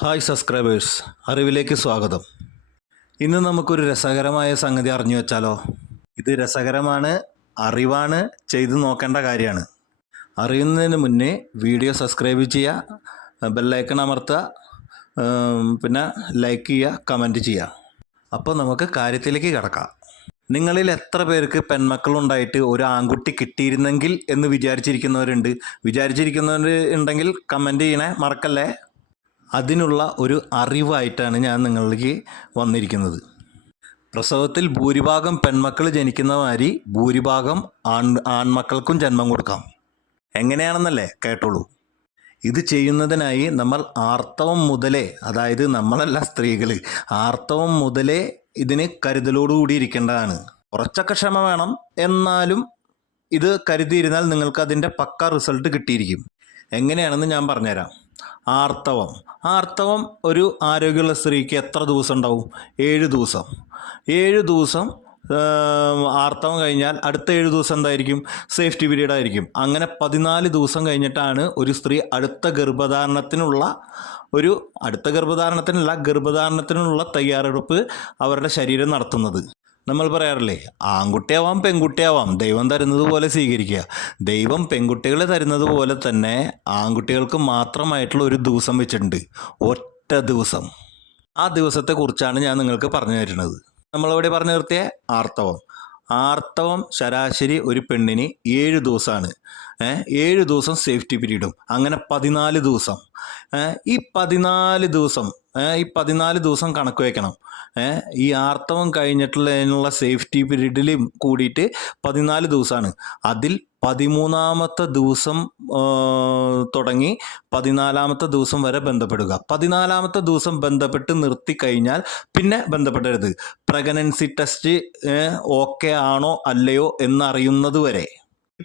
Hi subscribers അറിവിലേക്ക് സ്വാഗതം. ഇന്ന് നമുക്കൊരു രസകരമായ സംഗതി അറിഞ്ഞു വെച്ചാലോ? ഇത് രസകരമാണ് അറിവാണ് ചെയ്തു നോക്കേണ്ട കാര്യമാണ്. അറിയുന്നതിന് മുന്നേ വീഡിയോ സബ്സ്ക്രൈബ് ചെയ്യുക ബെല്ലൈക്കൺ അമർത്തുക പിന്നെ ലൈക്ക് ചെയ്യുക കമന്റ് ചെയ്യുക. അപ്പോൾ നമുക്ക് കാര്യത്തിലേക്ക് കിടക്കാം. നിങ്ങളിൽ എത്ര പേർക്ക് പെൺമക്കളുണ്ടായിട്ട് ഒരു ആൺകുട്ടി കിട്ടിയിരുന്നെങ്കിൽ എന്ന് വിചാരിച്ചിരിക്കുന്നവരുണ്ട്? വിചാരിച്ചിരിക്കുന്നവർ ഉണ്ടെങ്കിൽ കമന്റ് ചെയ്യണേ മറക്കല്ലേ? അതിനുള്ള ഒരു അറിവായിട്ടാണ് ഞാൻ നിങ്ങളിലേക്ക് വന്നിരിക്കുന്നത്. പ്രസവത്തിൽ ഭൂരിഭാഗം പെൺമക്കൾ ജനിക്കുന്ന മാതിരി ഭൂരിഭാഗം ആൺ ആൺമക്കൾക്കും ജന്മം കൊടുക്കാം. എങ്ങനെയാണെന്നല്ലേ കേട്ടോളൂ. ഇത് ചെയ്യുന്നതിനായി നമ്മൾ ആർത്തവം മുതലേ അതായത് നമ്മളല്ല സ്ത്രീകൾ ആർത്തവം മുതലേ ഇതിന് കരുതലോടുകൂടി ഇരിക്കേണ്ടതാണ്. കുറച്ചൊക്കെ ക്ഷമ വേണം. എന്നാലും ഇത് കരുതിയിരുന്നാൽ നിങ്ങൾക്ക് അതിന്റെ പക്ക റിസൾട്ട് കിട്ടിയിരിക്കും. എങ്ങനെയാണെന്ന് ഞാൻ പറഞ്ഞുതരാം. ആർത്തവം. ആർത്തവം ഒരു ആരോഗ്യമുള്ള സ്ത്രീക്ക് എത്ര ദിവസം ഉണ്ടാവും? ഏഴ് ദിവസം. ഏഴ് ദിവസം ആർത്തവം കഴിഞ്ഞാൽ അടുത്ത ഏഴ് ദിവസം എന്തായിരിക്കും? സേഫ്റ്റി പീരീഡ് ആയിരിക്കും. അങ്ങനെ പതിനാല് ദിവസം കഴിഞ്ഞിട്ടാണ് ഒരു സ്ത്രീ അടുത്ത ഗർഭധാരണത്തിനുള്ള ഒരു അടുത്ത ഗർഭധാരണത്തിനല്ല ഗർഭധാരണത്തിനുള്ള തയ്യാറെടുപ്പ് അവരുടെ ശരീരം നടത്തുന്നത്. നമ്മൾ പറയാറില്ലേ ആൺകുട്ടിയാവാം പെൺകുട്ടിയാവാം ദൈവം തരുന്നത് പോലെ സ്വീകരിക്കുക. ദൈവം പെൺകുട്ടികളെ തരുന്നത് പോലെ തന്നെ ആൺകുട്ടികൾക്ക് മാത്രമായിട്ടുള്ള ഒരു ദിവസം വെച്ചിട്ടുണ്ട്. ഒറ്റ ദിവസം. ആ ദിവസത്തെക്കുറിച്ചാണ് ഞാൻ നിങ്ങൾക്ക് പറഞ്ഞു തരുന്നത്. നമ്മളവിടെ പറഞ്ഞു നിർത്തിയ? ആർത്തവം. ആർത്തവം ശരാശരി ഒരു പെണ്ണിന് ഏഴ് ദിവസമാണ്. ഏഴ് ദിവസം സേഫ്റ്റി പീരീഡും. അങ്ങനെ പതിനാല് ദിവസം. ഈ പതിനാല് ദിവസം ഈ പതിനാല് ദിവസം കണക്ക് വയ്ക്കണം ഈ ആർത്തവം കഴിഞ്ഞിട്ടുള്ളതിനുള്ള സേഫ്റ്റി പീരീഡിലും കൂടിയിട്ട് പതിനാല് ദിവസമാണ് അതിൽ പതിമൂന്നാമത്തെ ദിവസം തുടങ്ങി പതിനാലാമത്തെ ദിവസം വരെ ബന്ധപ്പെടുക. പതിനാലാമത്തെ ദിവസം ബന്ധപ്പെട്ട് നിർത്തി കഴിഞ്ഞാൽ പിന്നെ ബന്ധപ്പെടരുത്. പ്രഗ്നൻസി ടെസ്റ്റ് ഓക്കെ ആണോ അല്ലയോ എന്നറിയുന്നത് വരെ.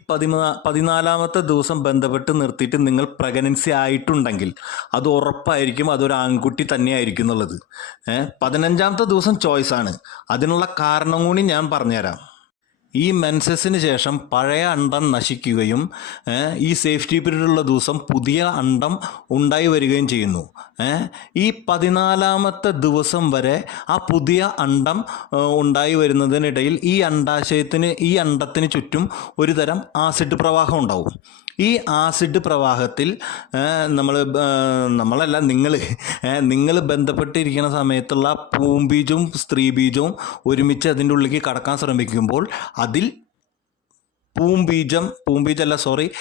പതിമൂന്നാ പതിനാലാമത്തെ ദിവസം ബന്ധപ്പെട്ട് നിർത്തിയിട്ട് നിങ്ങൾ പ്രഗ്നൻസി ആയിട്ടുണ്ടെങ്കിൽ അത് ഉറപ്പായിരിക്കും അതൊരു ആൺകുട്ടി തന്നെയായിരിക്കും എന്നുള്ളത്. പതിനഞ്ചാമത്തെ ദിവസം ചോയ്സാണ് അതിനുള്ള കാരണം കൂടി ഞാൻ പറഞ്ഞുതരാം. ഈ മെൻസസിന് ശേഷം പഴയ അണ്ടം നശിക്കുകയും ഈ സേഫ്റ്റി പീരീഡുള്ള ദിവസം പുതിയ അണ്ടം ഉണ്ടായി വരികയും ചെയ്യുന്നു. ഈ പതിനാലാമത്തെ ദിവസം വരെ ആ പുതിയ അണ്ടം ഉണ്ടായി വരുന്നതിനിടയിൽ ഈ അണ്ടാശയത്തിന് ഈ അണ്ടത്തിന് ചുറ്റും ഒരുതരം ആസിഡ് പ്രവാഹം ഉണ്ടാവും. ഈ ആസിഡ് പ്രവാഹത്തിൽ നമ്മൾ നമ്മളല്ല നിങ്ങൾ നിങ്ങൾ ബന്ധപ്പെട്ടിരിക്കുന്ന സമയത്തുള്ള പൂമ്പീജവും സ്ത്രീ ബീജവും ഒരുമിച്ച് അതിന്റെ ഉള്ളിലേക്ക് കടക്കാൻ ശ്രമിക്കുമ്പോൾ അതിൽ പൂമ്പീജം പൂമ്പീജല്ല സോറി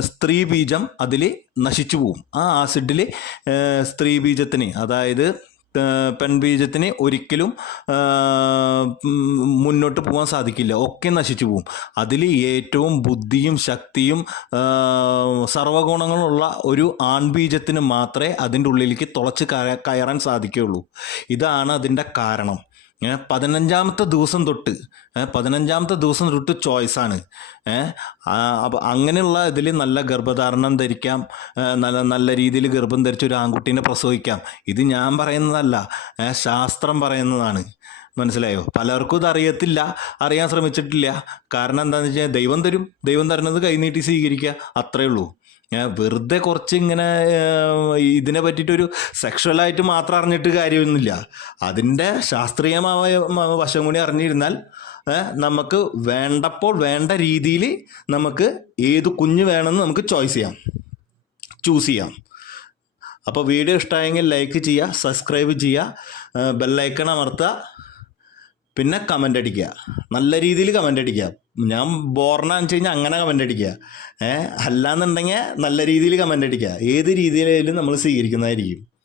സ്ത്രീബീജം അതിൽ നശിച്ചു പോവും. ആ ആസിഡിൽ സ്ത്രീ ബീജത്തിന് അതായത് പെൺബീജത്തിന് ഒരിക്കലും മുന്നോട്ട് പോകാൻ സാധിക്കില്ല. ഒക്കെ നശിച്ചു പോകും അതിൽ ഏറ്റവും ബുദ്ധിയും ശക്തിയും സർവഗുണങ്ങളുള്ള ഒരു ആൺബീജത്തിന് മാത്രമേ അതിന്റെ ഉള്ളിലേക്ക് തുളച്ച് കയ- കയറാൻ സാധിക്കുകയുള്ളൂ. ഇതാണ് അതിന്റെ കാരണം. പതിനഞ്ചാമത്തെ ദിവസം തൊട്ട് പതിനഞ്ചാമത്തെ ദിവസം തൊട്ട് ചോയ്സാണ് അപ്പോൾ അപ്പം അങ്ങനെയുള്ള ഇതിൽ നല്ല ഗർഭധാരണം ധരിക്കാം നല്ല നല്ല രീതിയിൽ ഗർഭം ധരിച്ച ഒരു ആൺകുട്ടീനെ പ്രസവിക്കാം. ഇത് ഞാൻ പറയുന്നതല്ല. ശാസ്ത്രം പറയുന്നതാണ്. മനസ്സിലായോ? പലർക്കും ഇത് അറിയത്തില്ല അറിയാൻ ശ്രമിച്ചിട്ടില്ല. കാരണം എന്താണെന്ന് വെച്ചാൽ ദൈവം തരും ദൈവം തരുന്നത് കൈനീട്ടി സ്വീകരിക്കുക അത്രയേ ഉള്ളൂ. വെറുതെ കുറച്ച് ഇങ്ങനെ ഇതിനെ പറ്റിയിട്ടൊരു സെക്ഷുവലായിട്ട് മാത്രം അറിഞ്ഞിട്ട് കാര്യമൊന്നുമില്ല. അതിന്റെ ശാസ്ത്രീയമായ വശം കൂടി അറിഞ്ഞിരുന്നാൽ നമുക്ക് വേണ്ടപ്പോൾ വേണ്ട രീതിയിൽ നമുക്ക് ഏത് കുഞ്ഞ് വേണമെന്ന് നമുക്ക് ചോയ്സ് ചെയ്യാം. ചൂസ് ചെയ്യാം. അപ്പോൾ വീഡിയോ ഇഷ്ടമായെങ്കിൽ ലൈക്ക് ചെയ്യുക സബ്സ്ക്രൈബ് ചെയ്യുക ബെല്ലൈക്കൺ അമർത്തുക പിന്നെ കമന്റ് അടിക്കുക. നല്ല രീതിയിൽ കമന്റ് അടിക്കുക. ഞാൻ ബോർണാന്ന് വെച്ച് കഴിഞ്ഞാൽ അങ്ങനെ കമന്റ് അടിക്കുക. ഏഹ് അല്ലാന്നുണ്ടെങ്കിൽ നല്ല രീതിയിൽ കമന്റ് അടിക്കുക. ഏത് രീതിയിലായാലും നമ്മൾ സ്വീകരിക്കുന്നതായിരിക്കും.